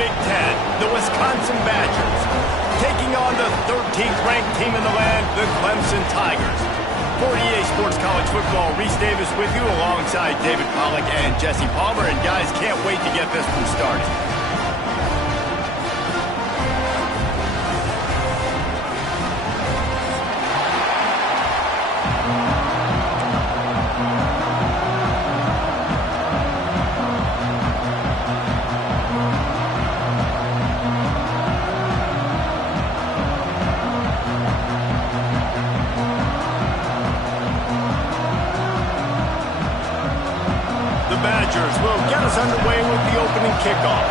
Big Ten, the Wisconsin Badgers, taking on the 13th-ranked team in the land, the Clemson Tigers. For EA Sports College Football, Reese Davis with you alongside David Pollack and Jesse Palmer. And guys, can't wait to get this one started. Will get us underway with the opening kickoff.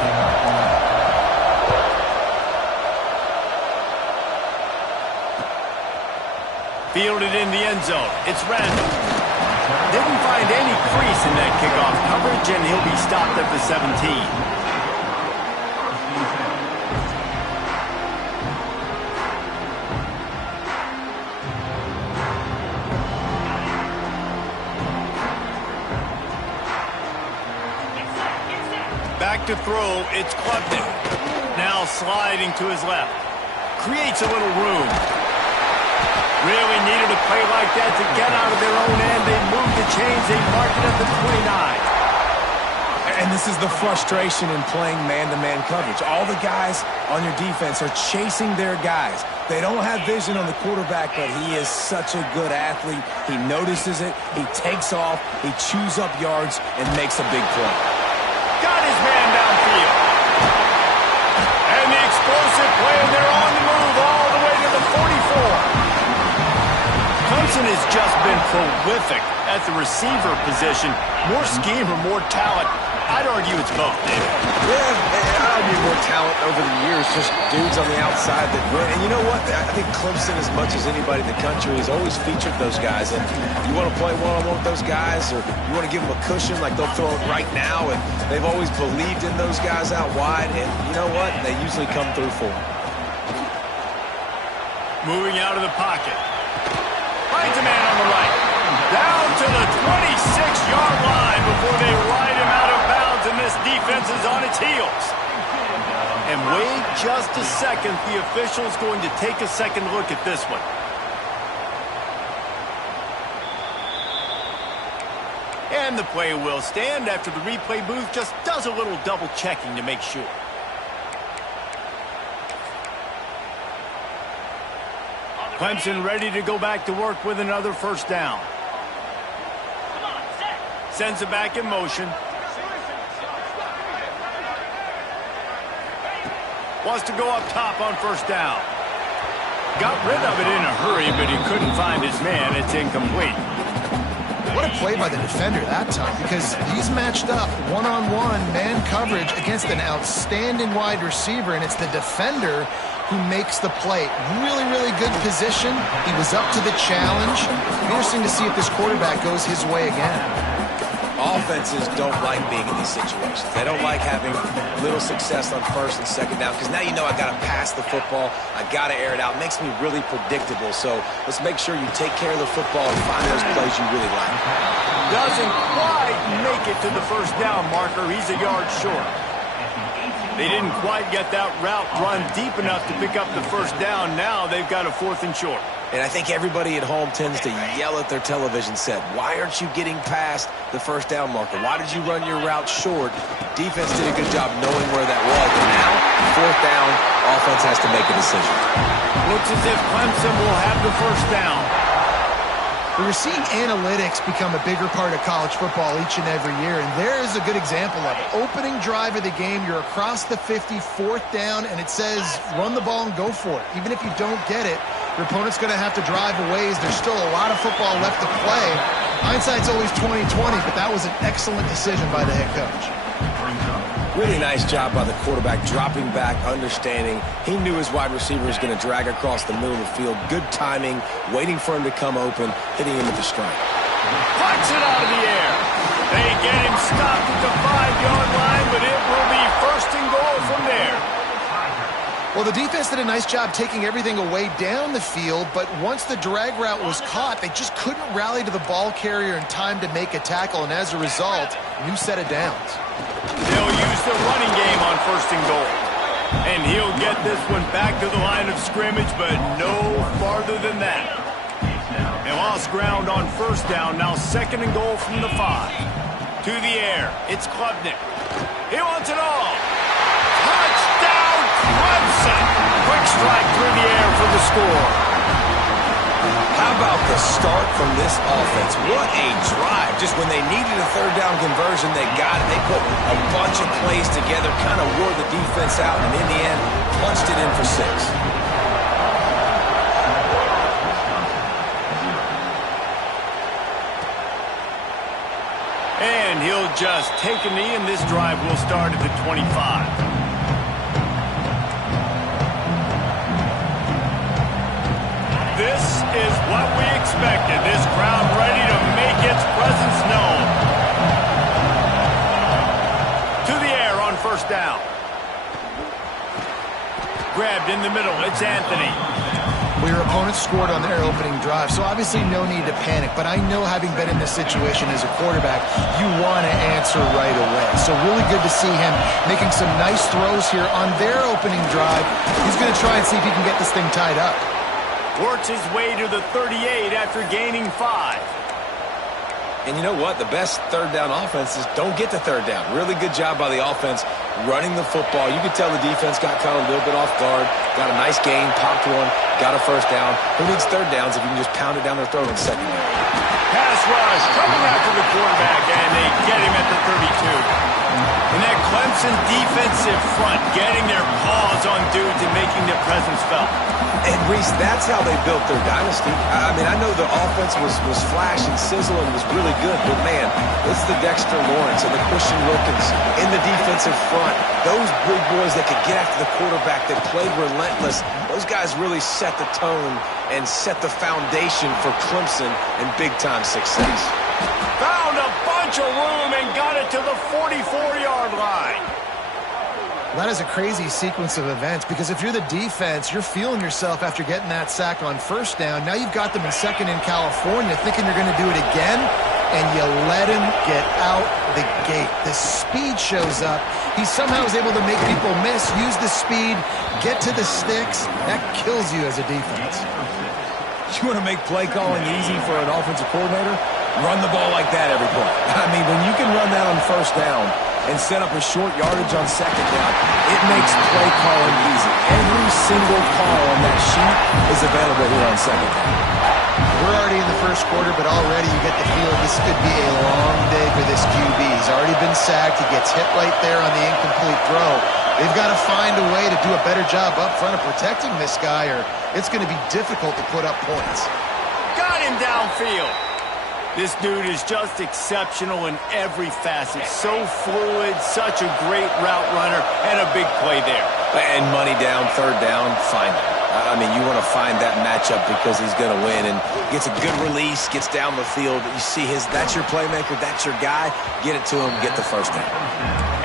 Fielded in the end zone. It's Randall. Didn't find any crease in that kickoff coverage, and he'll be stopped at the 17. Back to throw, it's Clemson. Now sliding to his left. Creates a little room. Really needed a play like that to get out of their own end. They moved the chains. They marked it at the 29. And this is the frustration in playing man-to-man coverage. All the guys on your defense are chasing their guys. They don't have vision on the quarterback, but he is such a good athlete. He notices it. He takes off. He chews up yards and makes a big play. Got his man downfield. And the explosive play, and they're on the move all the way to the 44. Clemson has just been prolific at the receiver position. More scheme or more talent? I'd argue it's both, David. Yeah, I'd argue more talent over the years. Just dudes on the outside that win. And you know what? I think Clemson, as much as anybody in the country, has always featured those guys. And you want to play one-on-one with those guys, or you want to give them a cushion, like they'll throw it right now. And they've always believed in those guys out wide. And you know what? They usually come through for them. Moving out of the pocket. Finds a man on the right. Down to the 26-yard line before they ride him out of bounds, and this defense is on its heels. And wait just a second. The official's going to take a second look at this one. And the play will stand after the replay booth just does a little double checking to make sure. Clemson ready to go back to work with another first down. Sends it back in motion. Wants to go up top on first down. Got rid of it in a hurry, but he couldn't find his man. It's incomplete. What a play by the defender that time, because he's matched up one-on-one man coverage against an outstanding wide receiver, and it's the defender who makes the play. Really, really good position. He was up to the challenge. Interesting to see if this quarterback goes his way again. Offenses don't like being in these situations. They don't like having little success on first and second down, because now you know I got to pass the football. I got to air it out. It makes me really predictable. So let's make sure you take care of the football and find those plays you really like. Doesn't quite make it to the first down marker. He's a yard short. They didn't quite get that route run deep enough to pick up the first down. Now they've got a 4th and short. And I think everybody at home tends to yell at their television set, why aren't you getting past the first down marker? Why did you run your route short? Defense did a good job knowing where that was. And now, 4th down, offense has to make a decision. Looks as if Clemson will have the first down. We're seeing analytics become a bigger part of college football each and every year, and there is a good example of it. Opening drive of the game, you're across the 50, 4th down, and it says run the ball and go for it. Even if you don't get it, your opponent's going to have to drive a ways. There's still a lot of football left to play. Hindsight's always 20/20, but that was an excellent decision by the head coach. Really nice job by the quarterback, dropping back, understanding. He knew his wide receiver was going to drag across the middle of the field. Good timing, waiting for him to come open, hitting him with the strike. Punch it out of the air. They get him stopped at the 5-yard line, but it will be 1st and goal from there. Well, the defense did a nice job taking everything away down the field, but once the drag route was caught, they just couldn't rally to the ball carrier in time to make a tackle, and as a result, New set of downs. They'll use the running game on 1st and goal. And he'll get this one back to the line of scrimmage, but no farther than that. They lost ground on 1st down, now 2nd and goal from the 5. To the air, it's Klubnik. He wants it all. Touchdown, Clemson! Quick strike through the air for the score. How about the start from this offense? What a drive. Just when they needed a 3rd down conversion, they got it. They put a bunch of plays together, kind of wore the defense out, and in the end, punched it in for 6. And he'll just take a knee, and this drive will start at the 25. This is what we expected. This crowd ready to make its presence known. To the air on 1st down. Grabbed in the middle. It's Anthony. Well, your opponent scored on their opening drive, so obviously no need to panic. But I know, having been in this situation as a quarterback, you want to answer right away. So really good to see him making some nice throws here on their opening drive. He's going to try and see if he can get this thing tied up. Works his way to the 38 after gaining 5. And you know what? The best 3rd down offenses don't get to 3rd down. Really good job by the offense running the football. You could tell the defense got caught a little bit off guard. Got a nice gain, popped one, got a 1st down. Who needs 3rd downs if you can just pound it down their throat on 2nd down? Pass rush coming after the quarterback, and they get him at the 32. And that Clemson defensive front getting their paws on dudes and making their presence felt. And, Reese, that's how they built their dynasty. I mean, I know the offense was flash and sizzle and was really good, but, man, it's the Dexter Lawrence and the Christian Wilkins in the defensive front. Those big boys that could get after the quarterback, that played relentless, those guys really set the tone and set the foundation for Clemson and big-time success. Found a bunch of room and got it to the 44-yard line. That is a crazy sequence of events, because if you're the defense, you're feeling yourself after getting that sack on 1st down. Now you've got them in 2nd in California, thinking you're going to do it again, and you let him get out the gate. The speed shows up. He somehow is able to make people miss, use the speed, get to the sticks. That kills you as a defense. You want to make play calling easy for an offensive coordinator? Run the ball like that every play. I mean, when you can run that on 1st down and set up a short yardage on 2nd down, it makes play calling easy. Every single call on that sheet is available here on 2nd down. We're already in the 1st quarter, but already you get the feel this could be a long day for this QB. He's already been sacked. He gets hit right there on the incomplete throw. They've got to find a way to do a better job up front of protecting this guy, or it's going to be difficult to put up points. Got him downfield. This dude is just exceptional in every facet. So fluid, such a great route runner, and a big play there. And money down, 3rd down, find it. I mean, you want to find that matchup because he's going to win, and gets a good release, gets down the field. You see that's your playmaker, that's your guy. Get it to him, get the 1st down.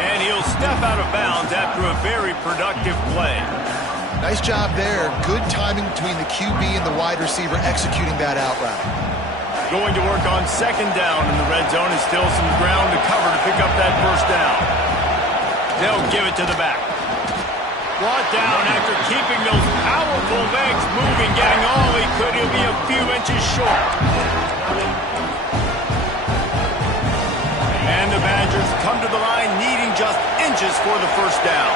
And he'll step out of bounds after a very productive play. Nice job there. Good timing between the QB and the wide receiver executing that out route. Going to work on 2nd down in the red zone, is still some ground to cover to pick up that 1st down. They'll give it to the back. Brought down after keeping those powerful legs moving, getting all he could. He'll be a few inches short. And the Badgers come to the line needing just inches for the 1st down.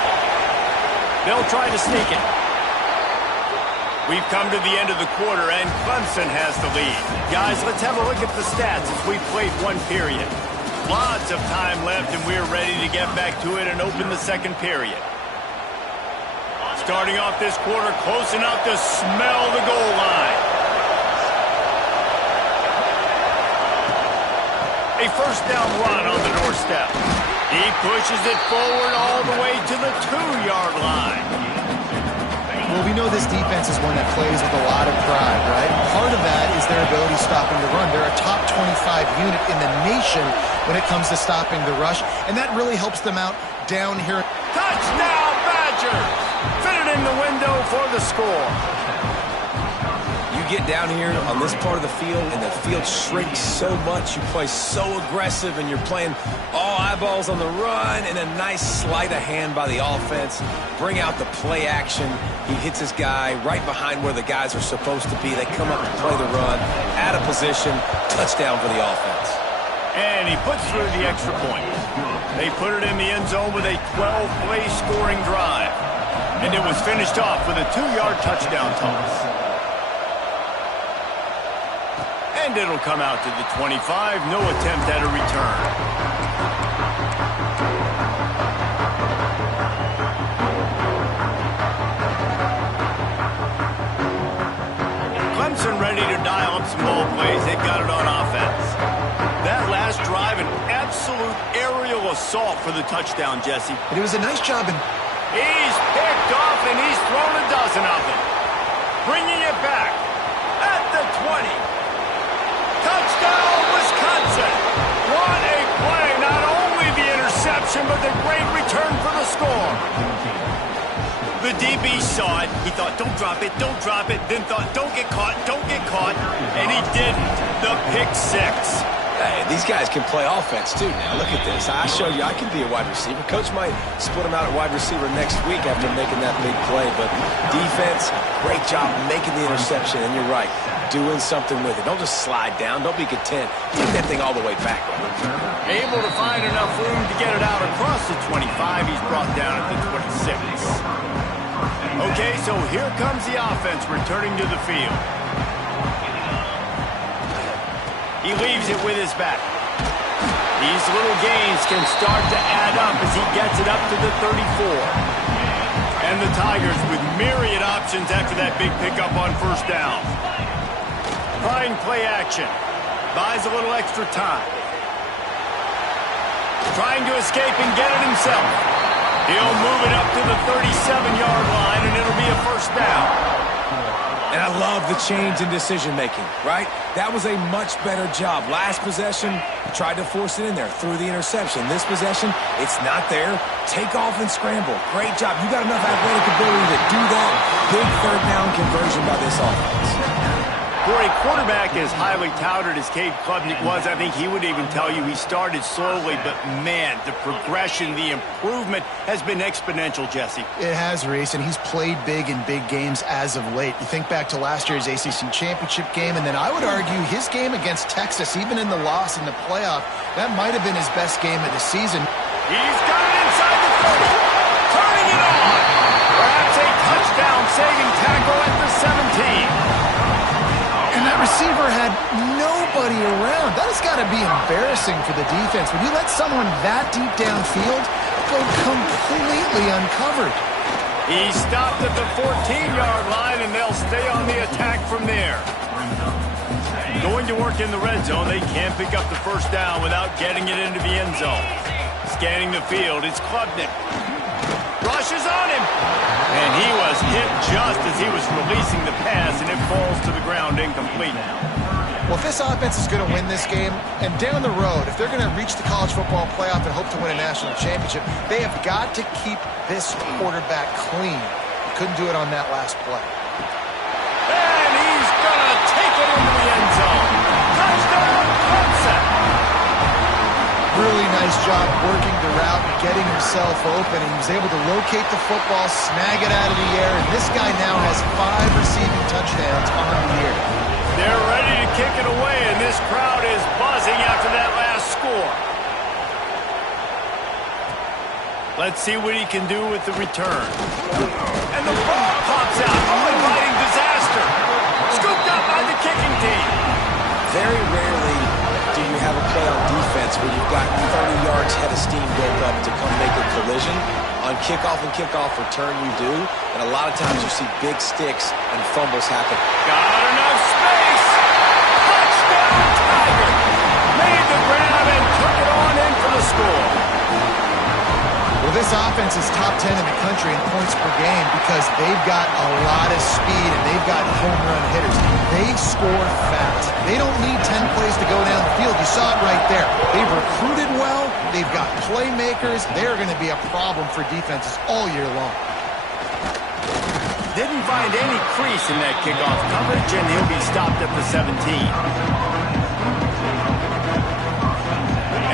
They'll try to sneak it. We've come to the end of the quarter, and Clemson has the lead. Guys, let's have a look at the stats as we played 1 period. Lots of time left, and we're ready to get back to it and open the 2nd period. Starting off this quarter close enough to smell the goal line. A 1st down run on the doorstep. He pushes it forward all the way to the 2-yard line. Well, we know this defense is one that plays with a lot of pride, right? Part of that is their ability stopping the run. They're a top 25 unit in the nation when it comes to stopping the rush, and that really helps them out down here. Touchdown, Badgers! Fit it in the window for the score. You get down here on this part of the field and the field shrinks so much, you play so aggressive and you're playing all eyeballs on the run and a nice sleight of hand by the offense. Bring out the play action. He hits his guy right behind where the guys are supposed to be. They come up and play the run, out of position, touchdown for the offense. And he puts through the extra point. They put it in the end zone with a 12-play scoring drive. And it was finished off with a 2-yard touchdown toss. And it'll come out to the 25. No attempt at a return. Clemson ready to dial up some ball plays. They've got it on offense. That last drive, an absolute aerial assault for the touchdown, Jesse. But it was a nice job in... He's picked off and he's thrown a dozen of them. Bringing it back at the 20. Touchdown, Wisconsin. What a play. Not only the interception, but the great return for the score. The DB saw it. He thought, don't drop it, don't drop it. Then thought, don't get caught, don't get caught. And he didn't. The pick six. Hey, these guys can play offense, too, now. Look at this. I showed you I can be a wide receiver. Coach might split him out at wide receiver next week after making that big play. But defense, great job making the interception. And you're right, doing something with it. Don't just slide down. Don't be content. Get that thing all the way back. Able to find enough room to get it out across the 25. He's brought down at the 26. Okay, so here comes the offense returning to the field. He leaves it with his back. These little gains can start to add up as he gets it up to the 34. And the Tigers with myriad options after that big pickup on first down. Trying play action. Buys a little extra time. Trying to escape and get it himself. He'll move it up to the 37-yard line, and it'll be a first down. And I love the change in decision-making, right? That was a much better job. Last possession, tried to force it in there, threw the interception. This possession, it's not there. Take off and scramble. Great job. You got enough athletic ability to do that. Big third down conversion by this offense. For a quarterback as highly touted as Cade Klubnik was, I think he would even tell you he started slowly, but man, the progression, the improvement has been exponential, Jesse. It has, Reese, and he's played big in big games as of late. You think back to last year's ACC championship game, and then I would argue his game against Texas, even in the loss in the playoff, that might have been his best game of the season. He's got it inside the 30, turning it on. Perhaps a touchdown-saving tackle at the 17. And that receiver had nobody around. That has got to be embarrassing for the defense. When you let someone that deep downfield go completely uncovered. He stopped at the 14-yard line, and they'll stay on the attack from there. Going to work in the red zone. They can't pick up the first down without getting it into the end zone. Scanning the field, it's Klubnik. Rushes on him. And he was hit just as he was releasing the pass, and it falls to the ground incomplete. Well, if this offense is going to win this game, and down the road, if they're going to reach the college football playoff and hope to win a national championship, they have got to keep this quarterback clean. He couldn't do it on that last play. And he's going to take it into the end zone. Touchdown, Clemson. Really nice job working the route and getting himself open. He was able to locate the football, snag it out of the air, and this guy now has 5 receiving touchdowns on the year. They're ready to kick it away, and this crowd is buzzing after that last score. Let's see what he can do with the return. And the ball pops out. Oh, inviting disaster. Scooped up by the kicking team. Very rarely do you have a play on defense where you've got 30 yards head of steam built up to come make a collision. On kickoff and kickoff return, you do. And a lot of times you see big sticks and fumbles happen. Got enough space. Touchdown, Tiger. Made the grab and took it on in for the score. Well, this offense is top 10 in the country in points per game because they've got a lot of speed and they've got home run hitters. They score fast. They don't need 10 plays to go down the field. You saw it right there. They've recruited well. They've got playmakers. They're going to be a problem for defenses all year long. Didn't find any crease in that kickoff coverage, and he'll be stopped at the 17.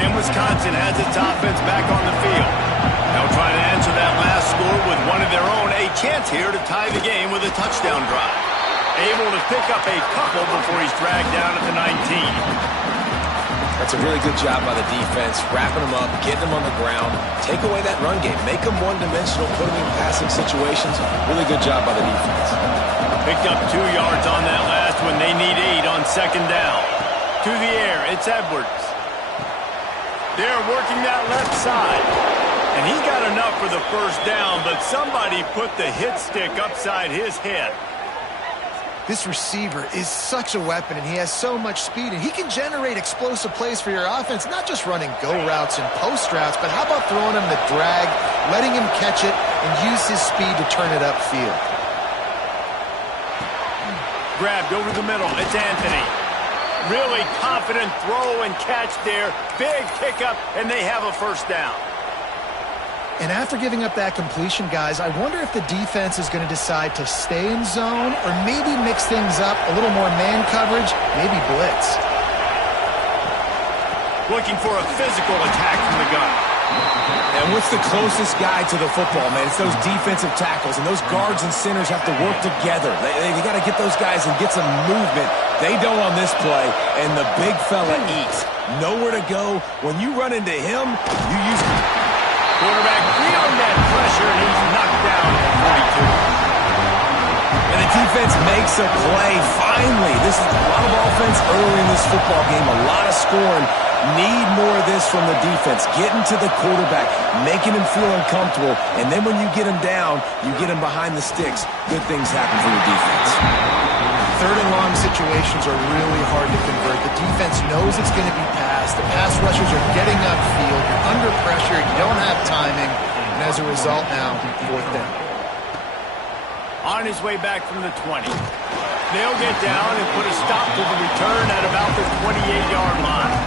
And Wisconsin has its offense back on the field. They'll try to answer that last score with one of their own. A chance here to tie the game with a touchdown drive. Able to pick up a couple before he's dragged down at the 19. That's a really good job by the defense, wrapping them up, getting them on the ground, take away that run game, make them one-dimensional, put them in passing situations. Really good job by the defense. Picked up 2 yards on that last one. They need 8 on second down. To the air, it's Edwards. They're working that left side. And he got enough for the first down, but somebody put the hit stick upside his head. This receiver is such a weapon, and he has so much speed, and he can generate explosive plays for your offense, not just running go routes and post routes, but how about throwing him the drag, letting him catch it, and use his speed to turn it upfield. Grabbed over the middle. It's Anthony. Really confident throw and catch there. Big pickup, and they have a first down. And after giving up that completion, guys, I wonder if the defense is going to decide to stay in zone or maybe mix things up, a little more man coverage, maybe blitz. Looking for a physical attack from the gun. And what's the closest guy to the football, man? It's those defensive tackles, and those guards and centers have to work together. They got to get those guys and get some movement. They don't on this play, and the big fella eats. Nowhere to go. When you run into him, you use... Quarterback feeling that pressure, and he's knocked down at 42. And the defense makes a play. Finally, this is a lot of offense early in this football game, a lot of scoring. Need more of this from the defense. Getting to the quarterback, making him feel uncomfortable, and then when you get him down, you get him behind the sticks. Good things happen for your defense. Third and long situations are really hard to convert. The defense knows it's going to be passed. The pass rushers are getting upfield. You're under pressure. You don't have timing. And as a result now, fourth down. On his way back from the 20. They'll get down and put a stop to the return at about the 28-yard line.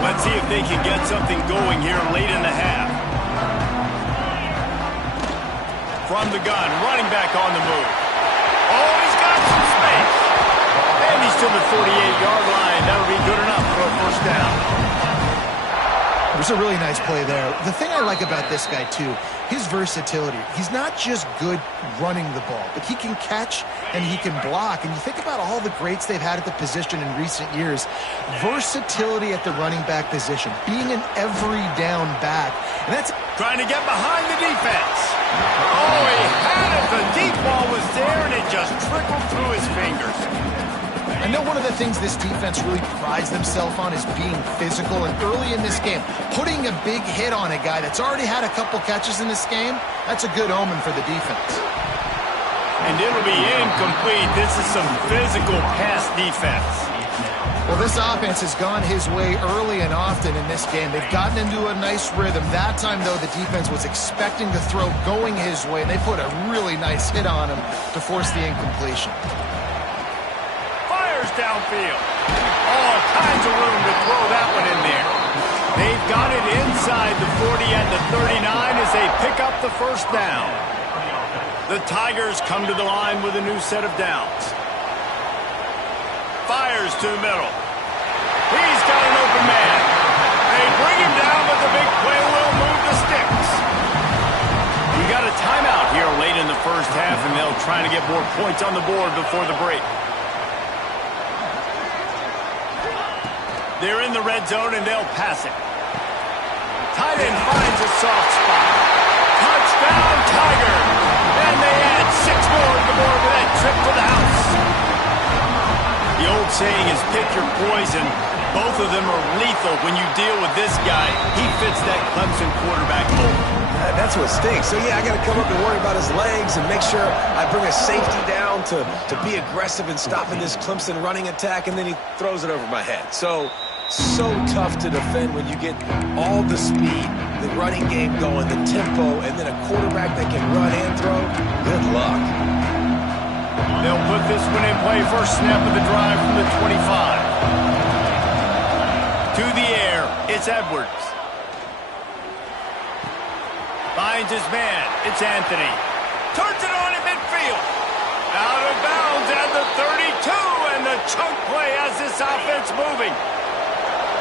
Let's see if they can get something going here late in the half. From the gun, running back on the move. Oh, he's got some space. And he's to the 48-yard line. That'll be good enough for a first down. There's a really nice play there. The thing I like about this guy, too, his versatility. He's not just good running the ball, but he can catch and he can block. And you think about all the greats they've had at the position in recent years. Versatility at the running back position, being an every down back. And that's trying to get behind the defense. Oh, he had it. The deep ball was there, and it just trickled through his fingers. I know one of the things this defense really prides themselves on is being physical, and early in this game, putting a big hit on a guy that's already had a couple catches in this game, that's a good omen for the defense. And it'll be incomplete. This is some physical pass defense. Well, this offense has gone his way early and often in this game. They've gotten into a nice rhythm. That time, though, the defense was expecting the throw going his way, and they put a really nice hit on him to force the incompletion. Downfield. All kinds of room to throw that one in there. They've got it inside the 40 and the 39 as they pick up the first down. The Tigers come to the line with a new set of downs. Fires to the middle. He's got an open man. They bring him down, but the big play will move the sticks. You got a timeout here late in the first half, and they'll try to get more points on the board before the break. They're in the red zone, and they'll pass it. Tight end finds a soft spot. Touchdown, Tigers! And they add 6 more to the board with that trip to the house. The old saying is pick your poison. Both of them are lethal when you deal with this guy. He fits that Clemson quarterback mold. That's what stinks. So, yeah, I got to come up and worry about his legs and make sure I bring a safety down to be aggressive in stopping this Clemson running attack, and then he throws it over my head. So tough to defend when you get all the speed, the running game going, the tempo, and then a quarterback that can run and throw. Good luck. They'll put this one in play. First snap of the drive from the 25. To the air, it's Edwards. Finds his man. It's Anthony. Turns it on in midfield. Out of bounds at the 32, and the chunk play has this offense moving.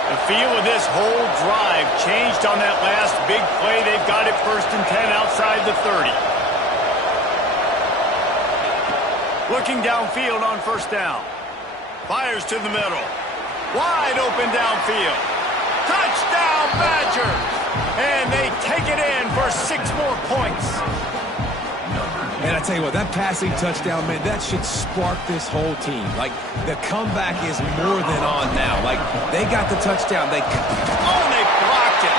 The feel of this whole drive changed on that last big play. They've got it 1st and 10 outside the 30. Looking downfield on 1st down. Fires to the middle. Wide open downfield. Touchdown Badgers! And they take it in for 6 more points. And I tell you what, that passing touchdown, man, that should spark this whole team. Like, the comeback is more than on now. Like, they got the touchdown. They blocked it.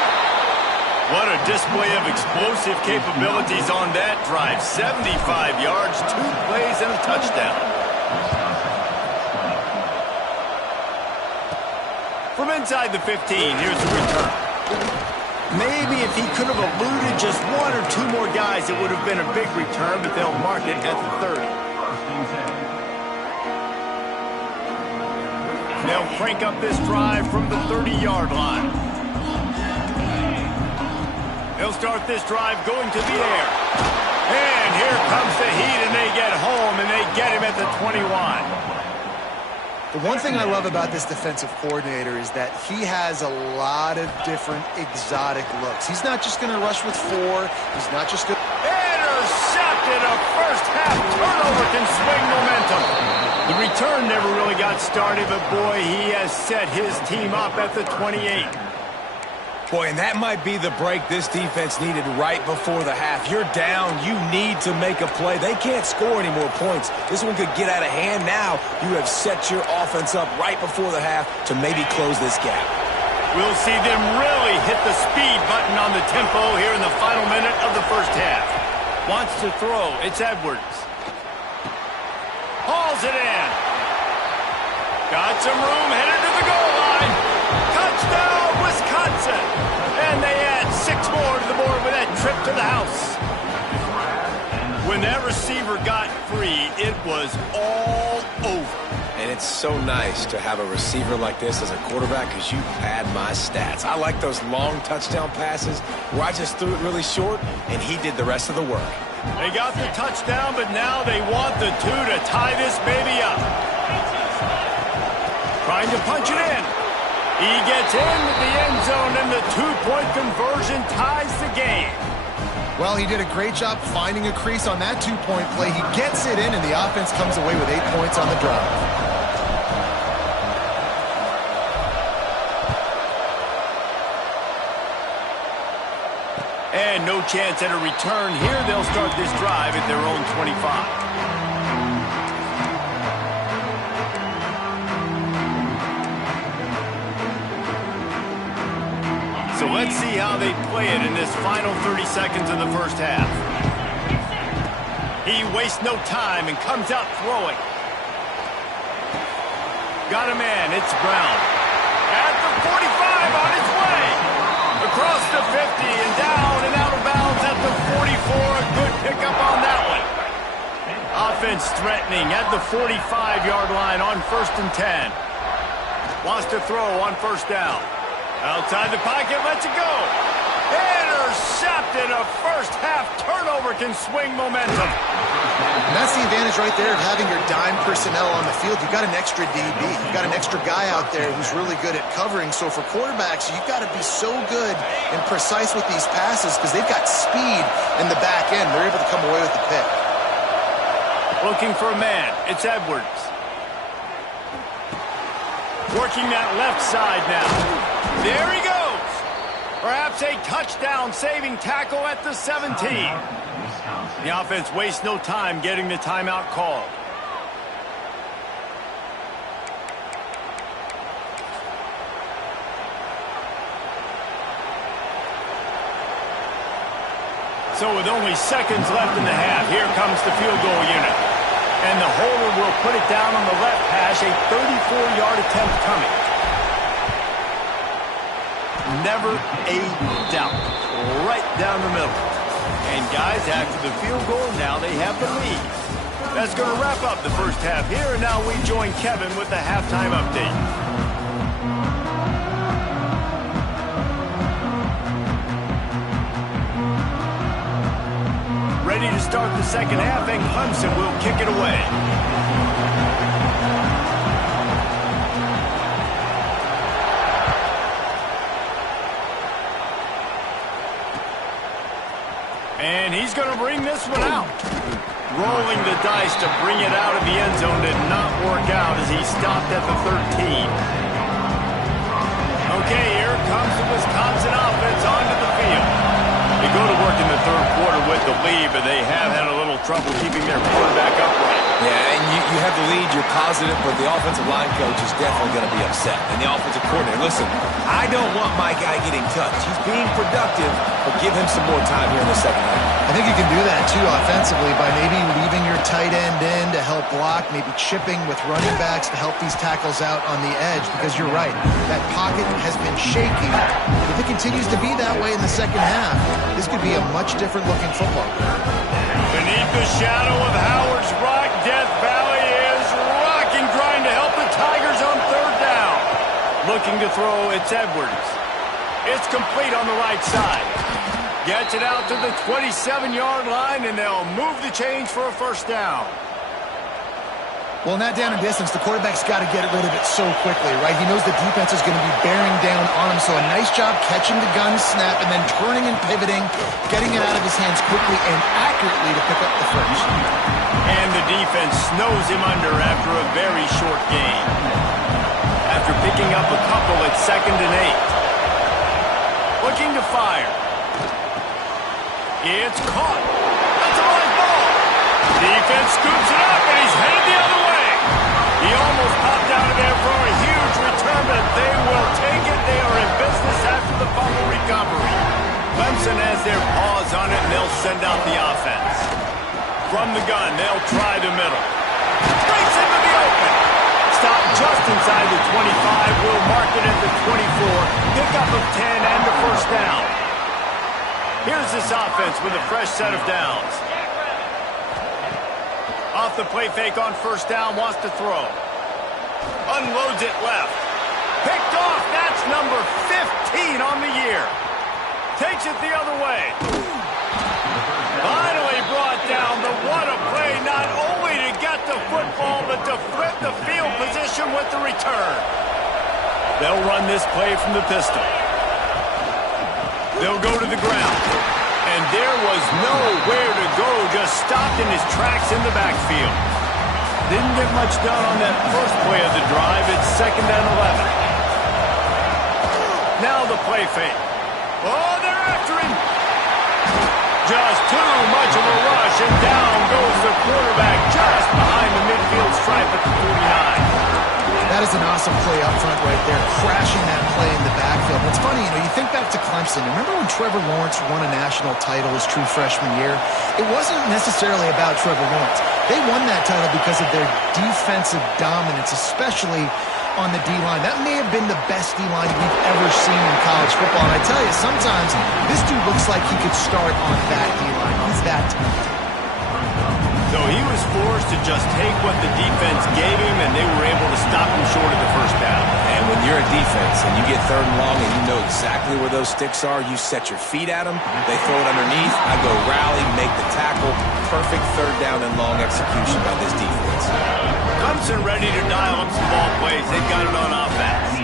What a display of explosive capabilities on that drive. 75 yards, 2 plays, and a touchdown. From inside the 15, here's the return. Maybe if he could have eluded just 1 or 2 more guys, it would have been a big return, but they'll mark it at the 30. They'll crank up this drive from the 30-yard line. They'll start this drive going to the air. And here comes the heat, and they get home, and they get him at the 21. The one thing I love about this defensive coordinator is that he has a lot of different exotic looks. He's not just going to rush with 4. He's not just going to... Intercepted! A first-half turnover can swing momentum. The return never really got started, but boy, he has set his team up at the 28. Boy, and that might be the break this defense needed right before the half. You're down. You need to make a play. They can't score any more points. This one could get out of hand now. You have set your offense up right before the half to maybe close this gap. We'll see them really hit the speed button on the tempo here in the final minute of the first half. Wants to throw. It's Edwards. Hauls it in. Got some room, headed to the goal line. Touchdown, Wisconsin. And they add 6 more to the board with that trip to the house. When that receiver got free, it was all over. And it's so nice to have a receiver like this as a quarterback because you pad my stats. I like those long touchdown passes where I just threw it really short and he did the rest of the work. They got the touchdown, but now they want the 2 to tie this baby up. Trying to punch it in. He gets into the end zone, and the 2-point conversion ties the game. Well, he did a great job finding a crease on that 2-point play. He gets it in, and the offense comes away with 8 points on the drive. And no chance at a return here. They'll start this drive at their own 25. So let's see how they play it in this final 30 seconds of the first half. He wastes no time and comes out throwing. Got a man, it's Brown. At the 45 on his way. Across the 50 and down and out of bounds at the 44. A good pickup on that one. Offense threatening at the 45-yard line on 1st and 10. Wants to throw on 1st down. Outside the pocket, lets it go. Intercepted. A first-half turnover can swing momentum. And that's the advantage right there of having your dime personnel on the field. You've got an extra DB. You've got an extra guy out there who's really good at covering. So for quarterbacks, you've got to be so good and precise with these passes because they've got speed in the back end. They're able to come away with the pick. Looking for a man. It's Edwards. Working that left side now. There he goes. Perhaps a touchdown-saving tackle at the 17. The offense wastes no time getting the timeout called. So with only seconds left in the half, here comes the field goal unit. And the holder will put it down on the left hash, a 34-yard attempt coming. Never a doubt. Right down the middle. And guys, after the field goal, now they have the lead. That's going to wrap up the first half here, and now we join Kevin with the halftime update. ready to start the second half, and Clemson will kick it away. And he's going to bring this one out. Rolling the dice to bring it out of the end zone did not work out as he stopped at the 13. Okay, here comes the Wisconsin offense onto the field. They go to work in the third quarter with the lead, but they have had a little trouble keeping their quarterback upright. Yeah, and you have the lead, you're positive, but the offensive line coach is definitely going to be upset. And the offensive coordinator, listen, I don't want my guy getting touched. He's being productive, but give him some more time here in the second half. I think you can do that, too, offensively, by maybe leaving your tight end in to help block, maybe chipping with running backs to help these tackles out on the edge, because you're right, that pocket has been shaky. If it continues to be that way in the second half, this could be a much different-looking football. Beneath the shadow of Howard's Rock, Death Valley is rocking, trying to help the Tigers on third down. Looking to throw, it's Edwards. It's complete on the right side. Gets it out to the 27-yard line, and they'll move the chains for a first down. Well, in that down and distance, the quarterback's got to get rid of it so quickly, right? He knows the defense is going to be bearing down on him, so a nice job catching the gun snap and then turning and pivoting, getting it out of his hands quickly and accurately to pick up the first. And the defense snows him under after a very short gain. After picking up a couple at 2nd and 8. Looking to fire. It's caught. That's a live ball. Defense scoops it up, and he's headed the other way. He almost popped out of there for a huge return, but they will take it. They are in business after the fumble recovery. Clemson has their paws on it, and they'll send out the offense. From the gun, they'll try the middle. Breaks into the open. Stop just inside the 25. Will mark it at the 24. Pickup of 10 and the first down. Here's this offense with a fresh set of downs. Off the play fake on first down, wants to throw. Unloads it left. Picked off, that's number 15 on the year. Takes it the other way. Finally brought down, but what a play, not only to get the football, but to flip the field position with the return. They'll run this play from the pistol. They'll go to the ground. And there was nowhere to go, just stopped in his tracks in the backfield. Didn't get much done on that first play of the drive. It's 2nd and 11. Now the play fake. Oh, they're after him. Just too much of a rush, and down goes the quarterback just behind the midfield stripe at the 49. That is an awesome play up front right there, crashing that play in the backfield. But it's funny, you think back to Clemson. Remember when Trevor Lawrence won a national title his true freshman year? It wasn't necessarily about Trevor Lawrence. They won that title because of their defensive dominance, especially on the D-line. That may have been the best D-line we've ever seen in college football. And I tell you, sometimes this dude looks like he could start on that D-line. He's that talented. So he was forced to just take what the defense gave him, and they were able to stop him short of the first down. And when you're a defense and you get 3rd and long and you know exactly where those sticks are, you set your feet at them, they throw it underneath, I go rally, make the tackle. Perfect 3rd down and long execution by this defense. Clemson ready to dial up some ball plays. They've got it on offense.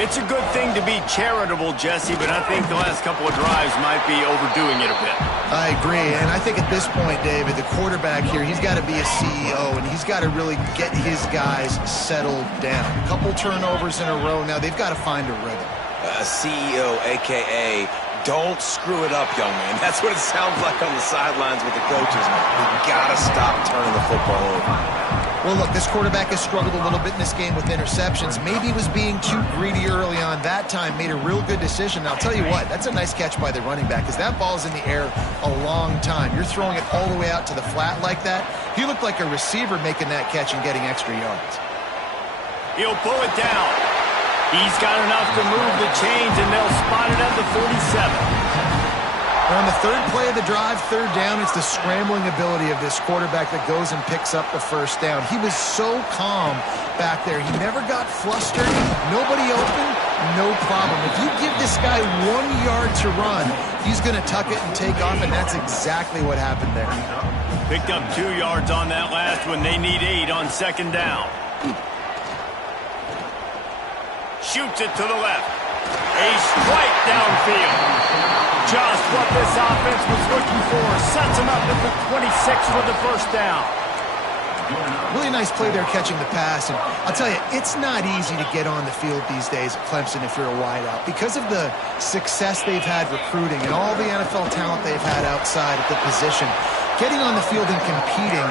It's a good thing to be charitable, Jesse, but I think the last couple of drives might be overdoing it a bit. I agree, and I think at this point, David, the quarterback here, he's got to be a CEO, and he's got to really get his guys settled down. A couple turnovers in a row now. They've got to find a rhythm. A CEO, a.k.a. don't screw it up, young man. That's what it sounds like on the sidelines with the coaches. We've got to stop turning the football over. Well, look, this quarterback has struggled a little bit in this game with interceptions. Maybe he was being too greedy early on. That time made a real good decision. Now, I'll tell you what, that's a nice catch by the running back because that ball's in the air a long time. You're throwing it all the way out to the flat like that. He looked like a receiver making that catch and getting extra yards. He'll pull it down. He's got enough to move the chains, and they'll spot it at the 47. On the 3rd play of the drive, 3rd down, it's the scrambling ability of this quarterback that goes and picks up the first down. He was so calm back there. He never got flustered. Nobody open. no problem. If you give this guy 1 yard to run, he's going to tuck it and take off, and that's exactly what happened there. Picked up 2 yards on that last one. They need 8 on second down. Shoots it to the left. A strike downfield. Just what this offense was looking for. Sets him up at the 26 for the first down. Really nice play there catching the pass. And I'll tell you, it's not easy to get on the field these days at Clemson if you're a wideout. Because of the success they've had recruiting and all the NFL talent they've had outside at the position, getting on the field and competing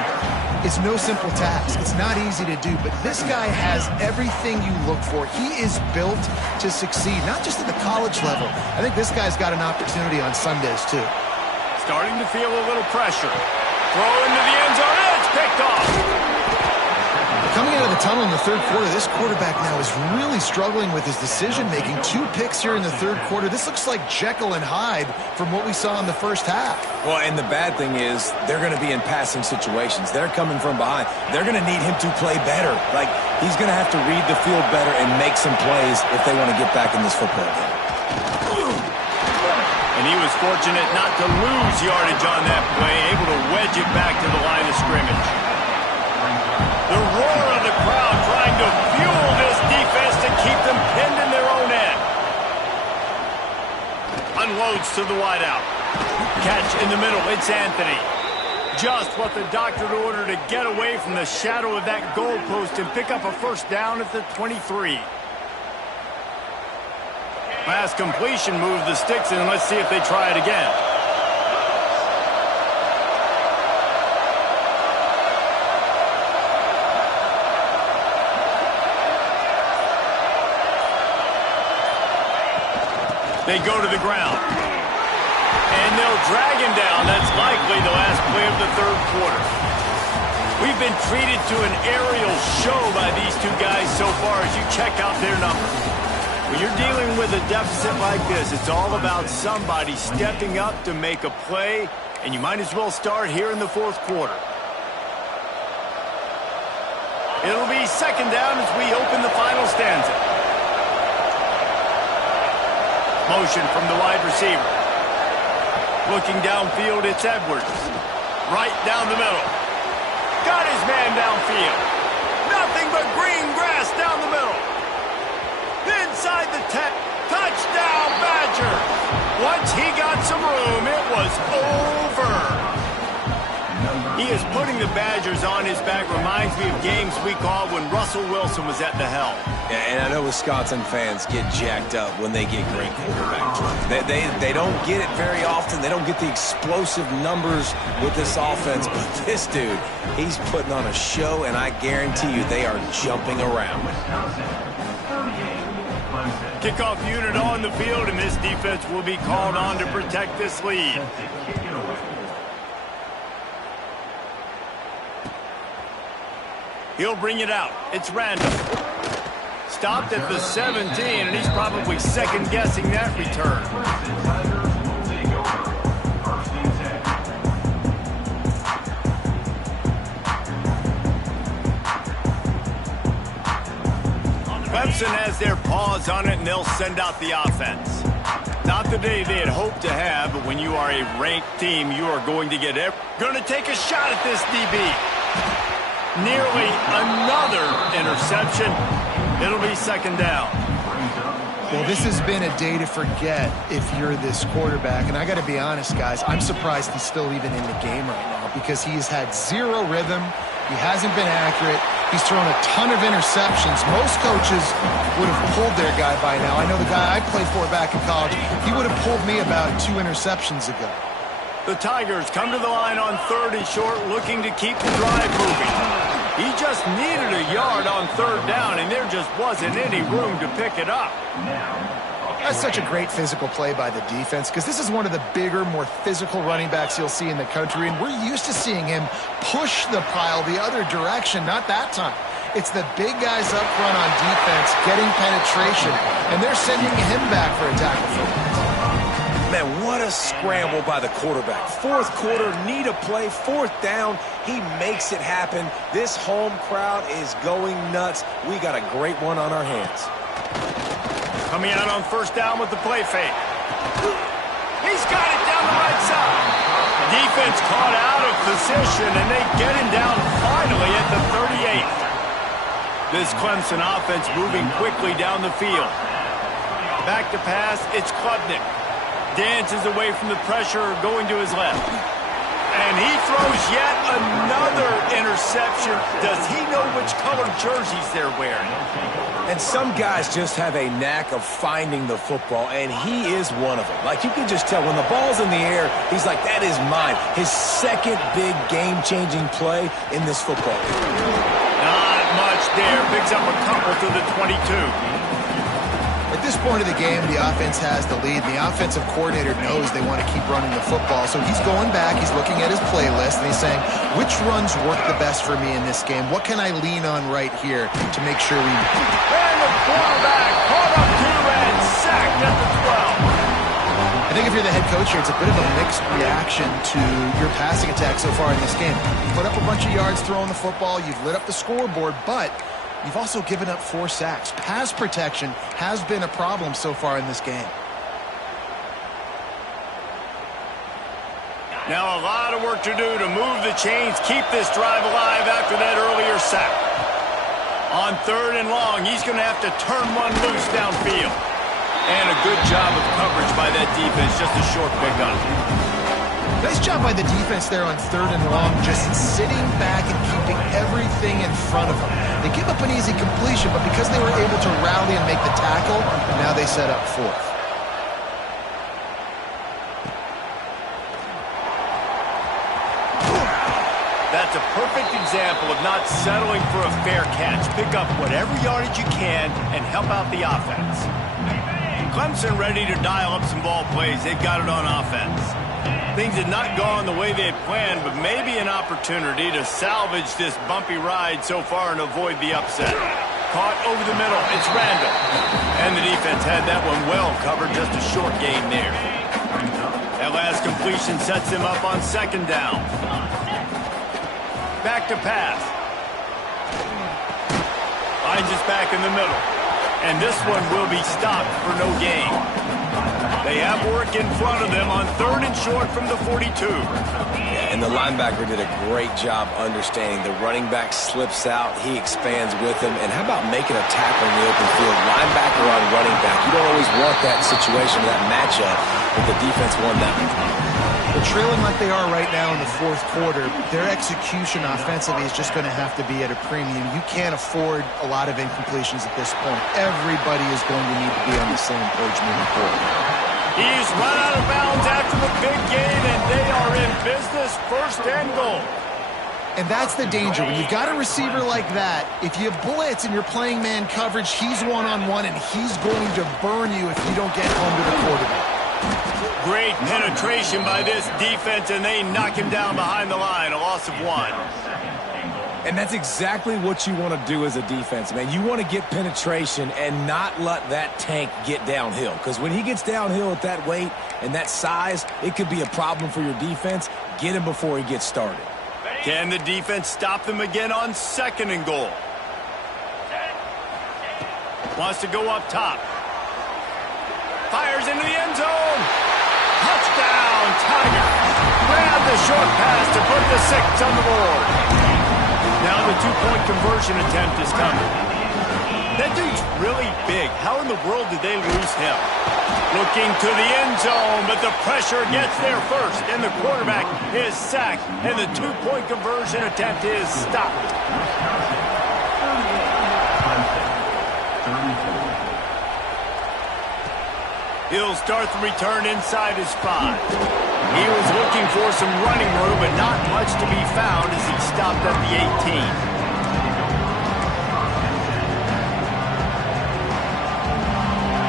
is no simple task. It's not easy to do, but this guy has everything you look for. He is built to succeed, not just at the college level. I think this guy's got an opportunity on Sundays, too. Starting to feel a little pressure. Throw into the end zone. It's picked off. Coming out of the tunnel in the third quarter, this quarterback now is really struggling with his decision-making. 2 picks here in the third quarter. This looks like Jekyll and Hyde from what we saw in the first half. Well, and the bad thing is they're going to be in passing situations. They're coming from behind. They're going to need him to play better. Like, he's going to have to read the field better and make some plays if they want to get back in this football game. And he was fortunate not to lose yardage on that play, able to wedge it back to the line of scrimmage. The roar of the crowd trying to fuel this defense to keep them pinned in their own end. Unloads to the wideout. Catch in the middle. It's Anthony. Just what the doctor ordered to get away from the shadow of that goalpost and pick up a first down at the 23. Pass completion moves the sticks, and let's see if they try it again. They go to the ground. And they'll drag him down. That's likely the last play of the third quarter. We've been treated to an aerial show by these two guys so far as you check out their numbers. When you're dealing with a deficit like this, it's all about somebody stepping up to make a play, and you might as well start here in the fourth quarter. It'll be second down as we open the final stanza. Motion from the wide receiver. Looking downfield, it's Edwards. Right down the middle. Got his man downfield. Nothing but green grass down the middle. Inside the 10. Touchdown, Badgers. Once he got some room, it was over. He is putting the Badgers on his back. Reminds me of games we called when Russell Wilson was at the helm. Yeah, and I know Wisconsin fans get jacked up when they get great quarterbacks. They don't get it very often. They don't get the explosive numbers with this offense. But this dude, he's putting on a show, and I guarantee you they are jumping around. Kickoff unit on the field, and this defense will be called on to protect this lead. He'll bring it out. It's random. Stopped at the 17, and he's probably second-guessing that return. Clemson has their paws on it, and they'll send out the offense. Not the day they had hoped to have, but when you are a ranked team, you are going to get it. Going to take a shot at this DB. Nearly another interception. It'll be second down. Well, this has been a day to forget if you're this quarterback. And I got to be honest, guys, I'm surprised he's still even in the game right now because he has had zero rhythm. He hasn't been accurate. He's thrown a ton of interceptions. Most coaches would have pulled their guy by now. I know the guy I played for back in college, he would have pulled me about 2 interceptions ago. The Tigers come to the line on 3rd and short, looking to keep the drive moving. He just needed a yard on 3rd down, and there just wasn't any room to pick it up. That's such a great physical play by the defense because this is one of the bigger, more physical running backs you'll see in the country, and we're used to seeing him push the pile the other direction. Not that time. It's the big guys up front on defense getting penetration, and they're sending him back for a tackle. Man, what a scramble by the quarterback. Fourth quarter, need a play, 4th down. He makes it happen. This home crowd is going nuts. We got a great one on our hands. Coming out on first down with the play fake. He's got it down the right side. Defense caught out of position, and they get him down finally at the 38th. This Clemson offense moving quickly down the field. Back to pass, it's Klubnik. Dances away from the pressure, going to his left. And he throws yet another interception. Does he know which colored jerseys they're wearing? And some guys just have a knack of finding the football, and he is one of them. Like, you can just tell when the ball's in the air, he's like, that is mine. His second big game-changing play in this football game. Not much there. Picks up a couple to the 22. At this point of the game, the offense has the lead. The offensive coordinator knows they want to keep running the football. So he's going back, he's looking at his playlist, and he's saying, which runs work the best for me in this game? What can I lean on right here to make sure we... And the quarterback caught up to and sacked at the 12. I think if you're the head coach here, it's a bit of a mixed reaction to your passing attack so far in this game. You put up a bunch of yards throwing the football, you've lit up the scoreboard, but you've also given up 4 sacks. Pass protection has been a problem so far in this game. Now a lot of work to do to move the chains, keep this drive alive after that earlier sack. On 3rd and long, he's going to have to turn one loose downfield. And a good job of coverage by that defense, just a short pickup. Nice job by the defense there on 3rd and long, just sitting back and keeping everything in front of them. They give up an easy completion, but because they were able to rally and make the tackle, now they set up 4th. That's a perfect example of not settling for a fair catch. Pick up whatever yardage you can and help out the offense. Clemson ready to dial up some ball plays. They've got it on offense. Things had not gone the way they had planned, but maybe an opportunity to salvage this bumpy ride so far and avoid the upset. Caught over the middle. It's Randall. And the defense had that one well covered. Just a short gain there. That last completion sets him up on 2nd down. Back to pass. Finds us back in the middle. And this one will be stopped for no gain. They have work in front of them on 3rd and short from the 42. Yeah, and the linebacker did a great job understanding. The running back slips out, he expands with him. And how about making a tackle in the open field? Linebacker on running back. You don't always want that situation, that matchup, but the defense won that one. But trailing like they are right now in the 4th quarter, their execution offensively is just going to have to be at a premium. You can't afford a lot of incompletions at this point. Everybody is going to need to be on the same page moving forward. He's run out of bounds after the big gain, and they are in business, 1st and goal. And that's the danger. When you've got a receiver like that, if you blitz and you're playing man coverage, he's one-on-one, and he's going to burn you if you don't get home to the quarterback. Great penetration by this defense, and they knock him down behind the line, a loss of 1. And that's exactly what you want to do as a defense, man. You want to get penetration and not let that tank get downhill. Because when he gets downhill at that weight and that size, it could be a problem for your defense. Get him before he gets started. Can the defense stop them again on 2nd and goal? Wants to go up top. Fires into the end zone. Touchdown, Tigers. Grab the short pass to put the 6 on the board. Now the 2-point conversion attempt is coming. That dude's really big. How in the world did they lose him? Looking to the end zone, but the pressure gets there first, and the quarterback is sacked, and the 2-point conversion attempt is stopped. He'll start the return inside his 5. He was looking for some running room, but not much to be found as he stopped at the 18.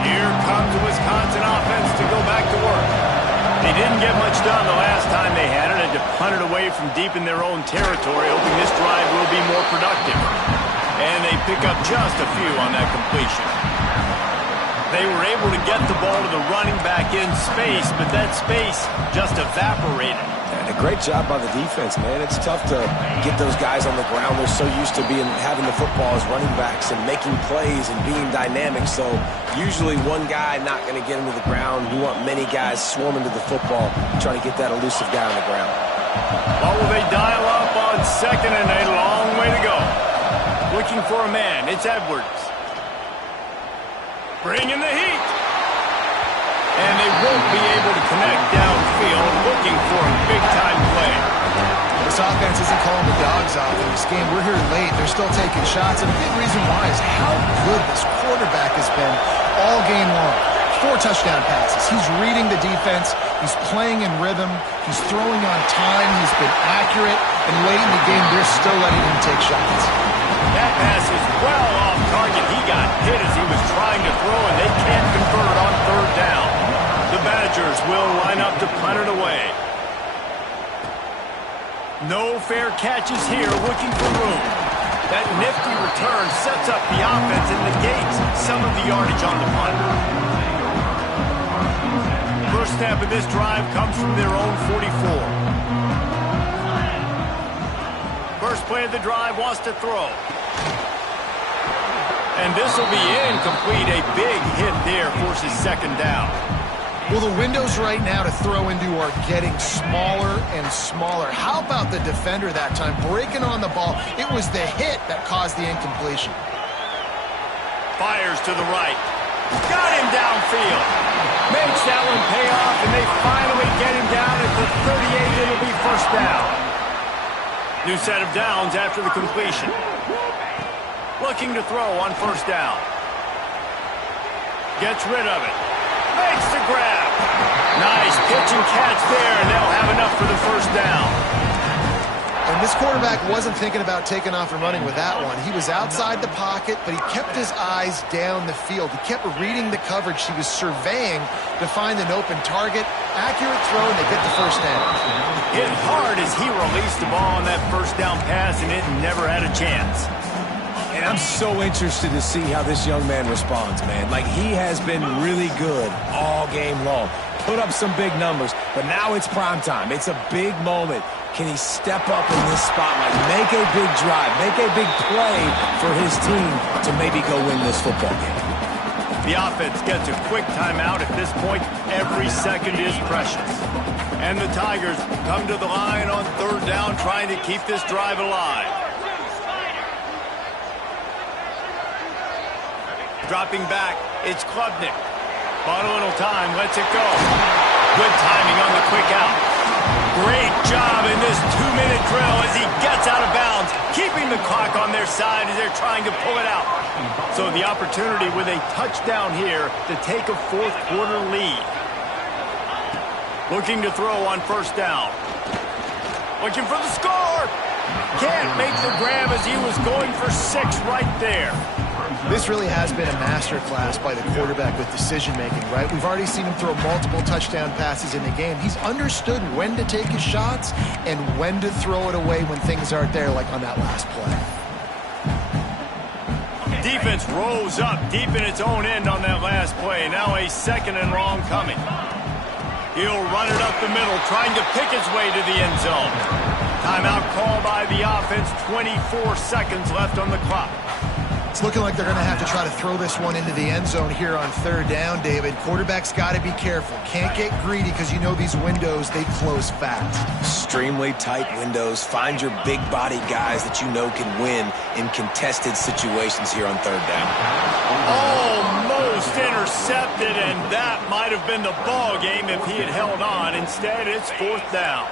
Here comes the Wisconsin offense to go back to work. They didn't get much done the last time they had it, and to punt it away from deep in their own territory, hoping this drive will be more productive. And they pick up just a few on that completion. They were able to get the ball to the running back in space, but that space just evaporated. A great job by the defense, man. It's tough to get those guys on the ground. They're so used to having the football as running backs and making plays and being dynamic. So usually one guy not going to get into the ground. You want many guys swarming to the football, trying to get that elusive guy on the ground. What will they dial up on second and a long way to go? Looking for a man. It's Edwards. Bringing the heat. And they won't be able to connect downfield, looking for a big-time play. This offense isn't calling the dogs off in this game. We're here late. They're still taking shots, and a big reason why is how good this quarterback has been all game long. 4 touchdown passes. He's reading the defense. He's playing in rhythm. He's throwing on time. He's been accurate. And late in the game, they're still letting him take shots. That pass is well off target. He got hit as he was trying to throw, and they can't convert on third down. The Badgers will line up to punt it away. No fair catches here, looking for room. That nifty return sets up the offense and negates some of the yardage on the punt. First snap of this drive comes from their own 44. First play of the drive wants to throw. And this will be incomplete. A big hit there forces second down. Well, the windows right now to throw into are getting smaller and smaller. How about the defender that time breaking on the ball? It was the hit that caused the incompletion. Fires to the right. Got him downfield. Makes that one pay off, and they finally get him down at the 38. It'll be first down. New set of downs after the completion. Looking to throw on first down. Gets rid of it. Makes the grab. Nice pitch and catch there, and they'll have enough for the first down. And this quarterback wasn't thinking about taking off and running with that one. He was outside the pocket, but he kept his eyes down the field. He kept reading the coverage. He was surveying to find an open target. Accurate throw, and they get the first down. Hit hard as he released the ball on that first down pass, and it never had a chance. And I'm so interested to see how this young man responds, man. Like, he has been really good all game long. Put up some big numbers, but now it's prime time. It's a big moment. Can he step up in this spotlight, make a big drive, make a big play for his team to maybe go win this football game? The offense gets a quick timeout. At this point, every second is precious. And the Tigers come to the line on third down, trying to keep this drive alive. Dropping back, it's Klubnik. Bought a little time, lets it go. Good timing on the quick out. Great job in this 2-minute drill as he gets out of bounds, keeping the clock on their side as they're trying to pull it out. So the opportunity with a touchdown here to take a fourth quarter lead. Looking to throw on first down. Looking for the score. Can't make the grab as he was going for 6 right there. This really has been a masterclass by the quarterback with decision-making, right? We've already seen him throw multiple touchdown passes in the game. He's understood when to take his shots and when to throw it away when things aren't there, like on that last play. Defense rose up deep in its own end on that last play. Now a second and long coming. He'll run it up the middle, trying to pick his way to the end zone. Timeout called by the offense, 24 seconds left on the clock. It's looking like they're going to have to try to throw this one into the end zone here on third down, David. Quarterback's got to be careful. Can't get greedy because you know these windows, they close fast. Extremely tight windows. Find your big body guys that you know can win in contested situations here on third down. Almost intercepted, and that might have been the ball game if he had held on. Instead, it's fourth down.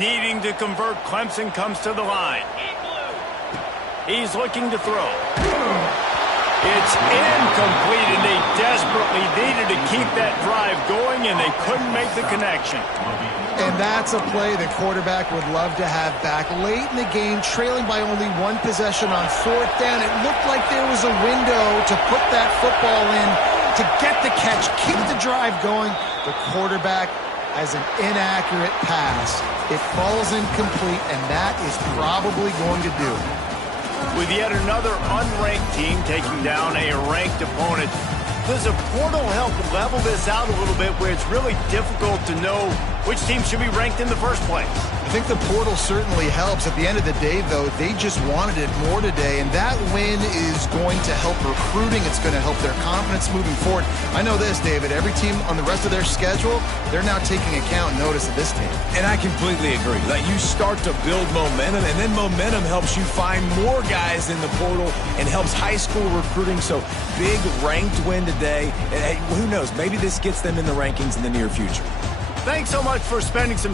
Needing to convert, Clemson comes to the line. He's looking to throw. It's incomplete, and they desperately needed to keep that drive going, and they couldn't make the connection. And that's a play the quarterback would love to have back. Late in the game, trailing by only 1 possession on fourth down, it looked like there was a window to put that football in, to get the catch, keep the drive going. The quarterback has an inaccurate pass. It falls incomplete, and that is probably going to do it. With yet another unranked team taking down a ranked opponent, does a portal help level this out a little bit where it's really difficult to know which team should be ranked in the first place? I think the portal certainly helps. At the end of the day, though, they just wanted it more today, and that win is going to help recruiting. It's going to help their confidence moving forward. I know this, David. Every team on the rest of their schedule, they're now taking account and notice of this team. And I completely agree. Like, you start to build momentum, and then momentum helps you find more guys in the portal and helps high school recruiting. So big ranked win today. And hey, who knows? Maybe this gets them in the rankings in the near future. Thanks so much for spending some